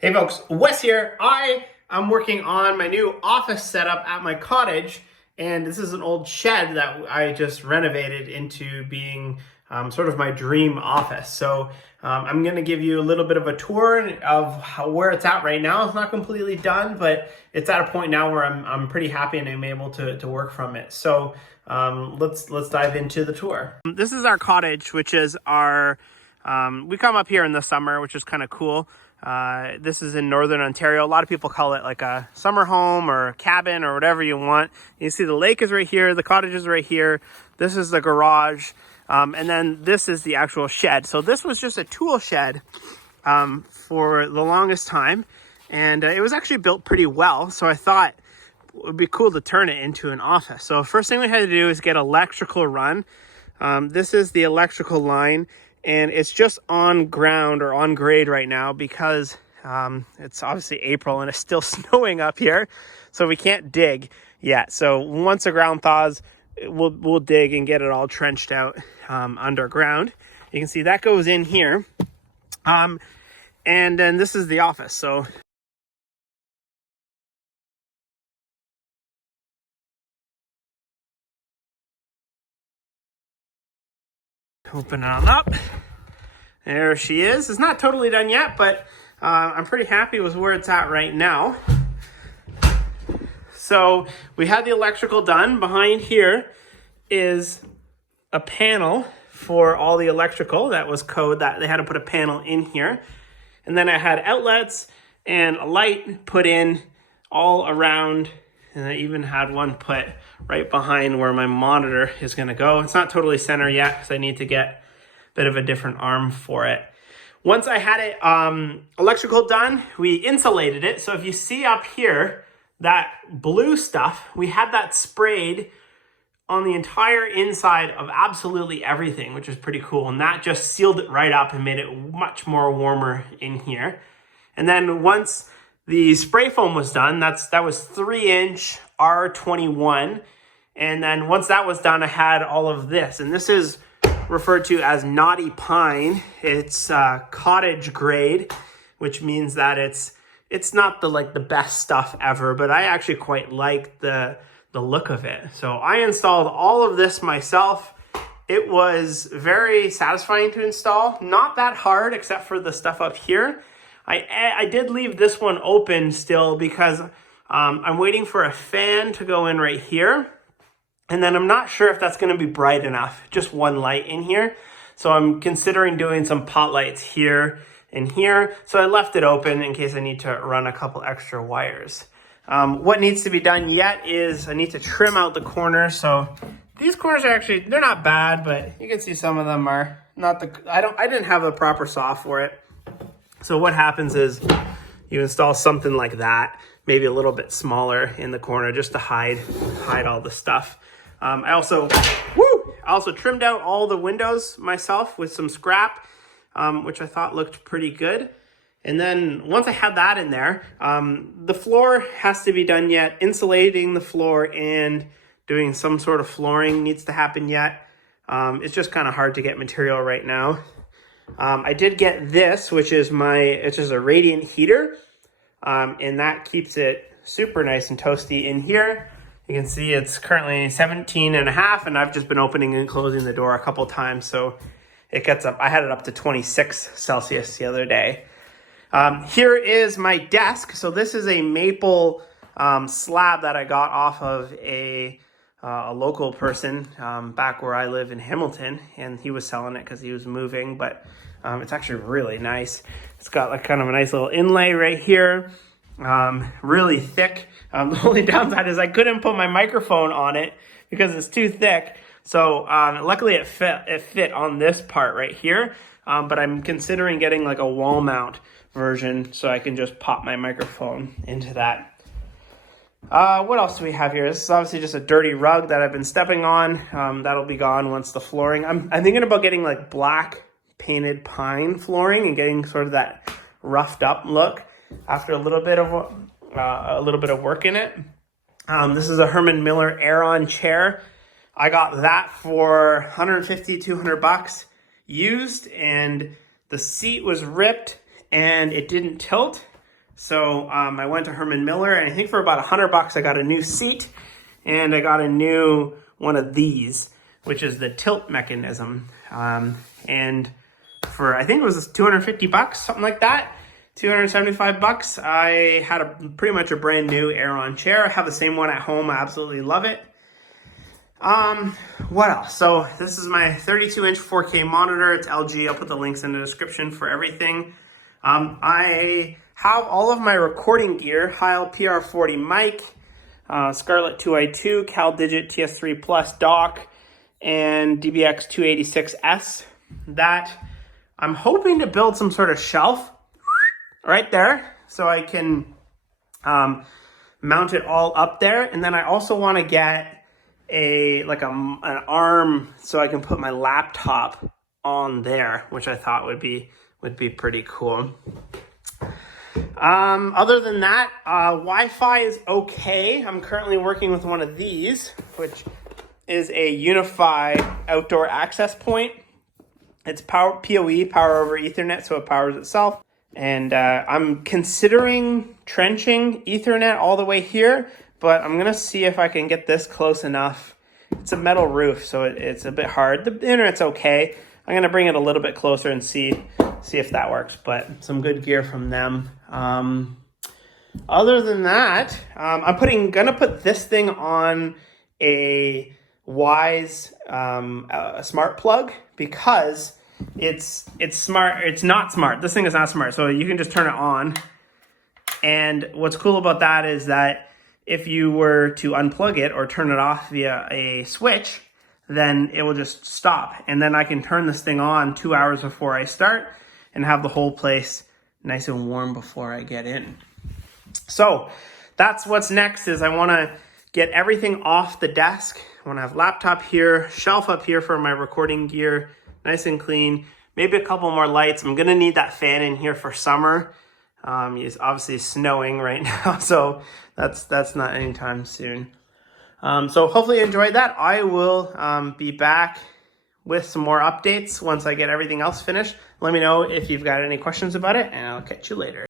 Hey folks, Wes here. I am working on my new office setup at my cottage, and this is an old shed that I just renovated into being sort of my dream office. So I'm going to give you a little bit of a tour of where it's at right now. It's not completely done, but it's at a point now where I'm pretty happy and I'm able to work from it. So let's dive into the tour. This is our cottage, which is our we come up here in the summer, which is kind of cool. This is in northern Ontario. A lot of people call it like a summer home or cabin or whatever you want. You see the lake is right here, the cottage is right here. This is the garage, and then this is the actual shed. So this was just a tool shed for the longest time, and it was actually built pretty well. So I thought it would be cool to turn it into an office. So first thing we had to do is get electrical run. This is the electrical line. And it's just on ground or on grade right now because it's obviously April and it's still snowing up here. So we can't dig yet. So once the ground thaws, we'll dig and get it all trenched out underground. You can see that goes in here. And then this is the office. So open it on up. There she is. It's not totally done yet, but I'm pretty happy with where it's at right now. So we had the electrical done. Behind here is a panel for all the electrical. That was code that they had to put a panel in here. And then I had outlets and a light put in all around. And I even had one put right behind where my monitor is going to go. It's not totally center yet because I need to get a bit of a different arm for it. Once I had it electrical done, we insulated it. So if you see up here, that blue stuff, we had that sprayed on the entire inside of absolutely everything, which is pretty cool. And that just sealed it right up and made it much more warmer in here. And then once the spray foam was done, that was 3-inch R21. And then once that was done, I had all of this. And this is referred to as knotty pine. It's cottage grade, which means that it's not the best stuff ever, but I actually quite like the look of it. So I installed all of this myself. It was very satisfying to install. Not that hard except for the stuff up here. I did leave this one open still because I'm waiting for a fan to go in right here. And then I'm not sure if that's going to be bright enough, just one light in here. So I'm considering doing some pot lights here and here. So I left it open in case I need to run a couple extra wires. What needs to be done yet is I need to trim out the corners. So these corners are actually, they're not bad, but you can see some of them are not I didn't have the proper saw for it. So what happens is you install something like that, maybe a little bit smaller in the corner just to hide all the stuff. I also trimmed out all the windows myself with some scrap, which I thought looked pretty good. And then once I had that in there, the floor has to be done yet. Insulating the floor and doing some sort of flooring needs to happen yet. It's just kind of hard to get material right now. I did get this, which is it's just a radiant heater, and that keeps it super nice and toasty in here. You can see it's currently 17.5, and I've just been opening and closing the door a couple times, so it gets up. I had it up to 26 Celsius the other day. Here is my desk. So this is a maple slab that I got off of a local person back where I live in Hamilton, and he was selling it because he was moving, but it's actually really nice. It's got like kind of a nice little inlay right here, really thick. The only downside is I couldn't put my microphone on it because it's too thick. So luckily it fit on this part right here, but I'm considering getting like a wall mount version so I can just pop my microphone into that. What else do we have here? This is obviously just a dirty rug that I've been stepping on. That'll be gone once the flooring. I'm thinking about getting like black painted pine flooring and getting sort of that roughed up look after a little bit of work in it. This is a Herman Aeron chair. I got that for 150, 200 bucks used, and the seat was ripped and it didn't tilt. So I went to Herman Miller, and I think for about $100 I got a new seat, and I got a new one of these, which is the tilt mechanism. And for, I think it was $250, something like that, $275, I had pretty much a brand new Aeron chair. I have the same one at home. I absolutely love it. What else? So this is my 32-inch 4K monitor. It's LG. I'll put the links in the description for everything. I have all of my recording gear: Heil PR40 mic, Scarlett 2i2, CalDigit TS3 Plus dock, and DBX 286S. That I'm hoping to build some sort of shelf right there so I can mount it all up there. And then I also want to get an arm so I can put my laptop on there, which I thought would be pretty cool. Other than that, Wi-Fi is okay. I'm currently working with one of these, which is a unified outdoor access point. It's PoE, power over Ethernet, so it powers itself. And I'm considering trenching Ethernet all the way here, but I'm gonna see if I can get this close enough. It's a metal roof, so it's a bit hard. The internet's okay. I'm gonna bring it a little bit closer and see if that works, but some good gear from them. Other than that, I'm gonna put this thing on a Wise smart plug, because it's smart. It's not smart. This thing is not smart, so you can just turn it on. And what's cool about that is that if you were to unplug it or turn it off via a switch, then it will just stop. And then I can turn this thing on 2 hours before I start and have the whole place nice and warm before I get in. So that's what's next. Is I want to get everything off the desk. I want to have laptop here, shelf up here for my recording gear, nice and clean. Maybe a couple more lights. I'm going to need that fan in here for summer. It's obviously snowing right now, so that's not anytime soon. So hopefully you enjoyed that. I will be back with some more updates once I get everything else finished. Let me know if you've got any questions about it, and I'll catch you later.